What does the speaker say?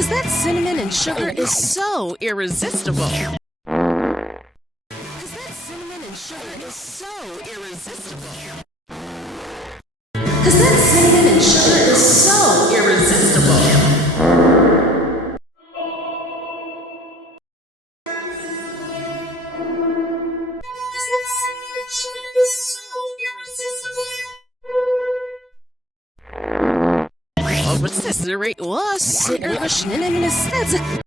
Cause that cinnamon and sugar is so irresistible. Cause that cinnamon and sugar is so irresistible. Cause that cinnamon and sugar is so irresistible. But this is right.